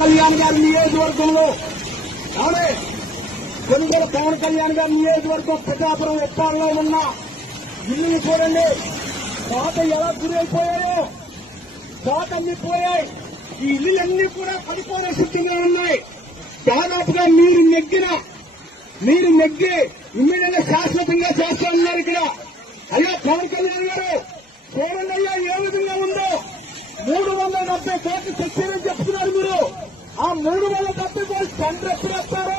కళ్యాణ్ గారి నియోజకవర్గంలో కొనుగోలు పవన్ కళ్యాణ్ గారి నియోజకవర్గం పిఠాపురం ఉప్పాలలో ఉన్న ఇల్లుని చూడండి. కోత ఎలా గురైపోయాయో, కోత అన్ని పోయాయి. ఈ ఇల్లులన్నీ కూడా పడిపోయే స్థితిగా ఉన్నాయి. దాదాపుగా మీరు నెగ్గి ఇమ్మీడియట్గా శాశ్వతంగా చేస్తా ఉన్నారు. ఇక్కడ అయ్యా పవన్ కళ్యాణ్ గారు చూడండి అయ్యా ఏ విధంగా ఉందో. 370 కోట్లు తెచ్చారని చెప్తున్నారు మీరు. ఆ 370 కోట్లు టెండర్ ఎప్పుడు వేస్తారు?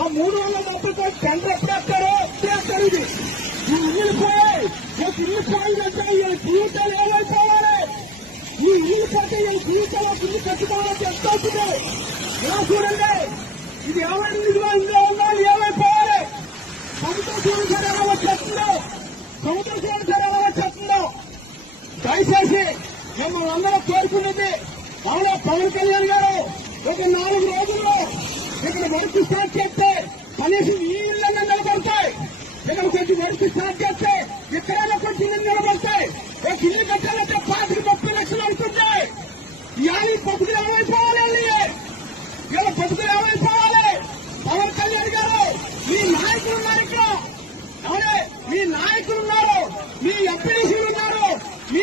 ఆ 370 కోట్లు టెండర్ ఎప్పుడు వేస్తారు? చేస్తారు. ఇది ఈ ఇల్లు పోయాయి. ఇల్లు పోయిందంటే ఈ జీవితాలు ఏమైపోవాలి? ఈ ఇల్లు పోతే ఈ జీవితంలో ఇల్లు కట్టుకోవాలని ఎంత అవుతుంది? ఇలా చూడండి. ఇది ఏమైంది? ఇదిగో ఇందులో ఉండాలి ఏమైపోవాలి? సముద్రం సార్ ఎలా వచ్చేస్తుందో, దయచేసి మిమ్మల్ని అందరూ కోరుకున్నది అవునా పవన్ కళ్యాణ్ గారు ఒక 4 రోజుల్లో ఇక్కడ వర్క్ స్టార్ట్ చేస్తే కనీసం ఈ ఇళ్లన్నా నిలబడతాయి. ఇక్కడ కొంచెం వర్క్ స్టార్ట్ చేస్తే ఎక్కడైనా కొంచెం ఇల్లు నిలబడతాయి. ఒక ఇల్లు కట్టాలంటే 30 లక్షలు అవుతుంటాయి. ఇవాళ బతుకులు ఏమైపోవాలి? ఇలా బతుకులు ఏమైపోవాలి? పవన్ కళ్యాణ్ గారు మీ నాయకులు ఉన్నారు ఇక్కడ. అవునే మీ నాయకులు ఉన్నారు, మీ ఎంపీసీలు ఉన్నారు, మీ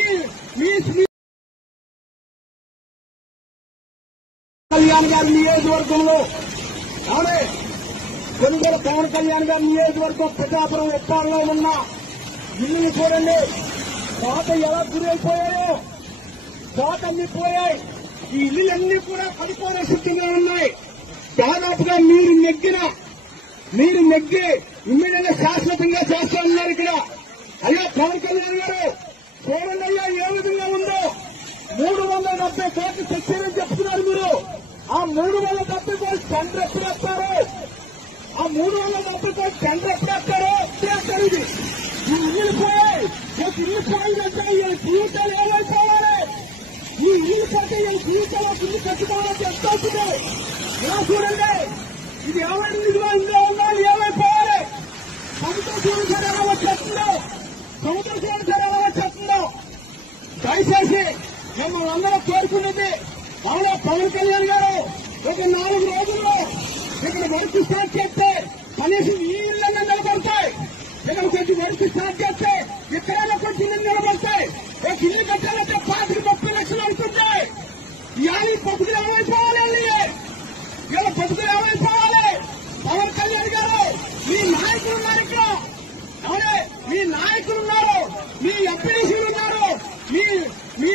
కళ్యాణ్ గారి నియోజకవర్గంలో కొనుగోలు పవన్ కళ్యాణ్ గారి నియోజకవర్గం పిఠాపురం ఉప్పాలలో ఉన్న ఇల్లుని చూడండి. కోత ఎలా గురైపోయాయో, కోత అన్ని పోయాయి. ఈ ఇల్లులన్నీ కూడా పడిపోయే స్థితిగా ఉన్నాయి. దాదాపుగా మీరు నెగ్గి ఇమ్మీడియట్గా శాశ్వతంగా చేస్తా ఉన్నారు. ఇక్కడ అయ్యా పవన్ కళ్యాణ్ గారు చూడండి అయ్యా ఏ విధంగా ఉందో. 370 కోట్లు తెచ్చారని చెప్తున్నారు మీరు. ఆ 370 కోట్లు టెండర్ ఎప్పుడు వేస్తారు? ఆ 370 కోట్లు టెండర్ ఎప్పుడు వేస్తారు? చేస్తారు. ఇది ఈ ఇల్లు పోయాయి. ఇల్లు పోయిందంటే ఈ జీవితాలు ఏమైపోవాలి? ఈ ఇల్లు పోతే ఈ జీవితంలో ఇల్లు కట్టుకోవాలని ఎంత అవుతుంది? ఇలా చూడండి. ఇది ఏమైంది? ఇదిగో ఇందులో ఉండాలి ఏమైపోవాలి? సముద్రం సార్ ఎలా వచ్చేస్తుందో, దయచేసి మిమ్మల్ని అందరూ కోరుకున్నది అవునా పవన్ కళ్యాణ్ గారు ఒక 4 రోజుల్లో ఇక్కడ వర్క్ స్టార్ట్ చేస్తే కనీసం ఈ ఇళ్లన్నా నిలబడతాయి. ఇక్కడ కొంచెం వర్క్ స్టార్ట్ చేస్తే ఎక్కడైనా కొంచెం ఇల్లు నిలబడతాయి. ఒక ఇల్లు కట్టాలంటే 30 లక్షలు అవుతుంటాయి. ఇవాళ బతుకులు ఏమైపోవాలి? ఇలా బతుకులు ఏమైపోవాలి? పవన్ కళ్యాణ్ గారు మీ నాయకులు ఉన్నారు ఇక్కడ. అవునే మీ నాయకులు ఉన్నారు, మీ ఎంపీసీలు ఉన్నారు, మీ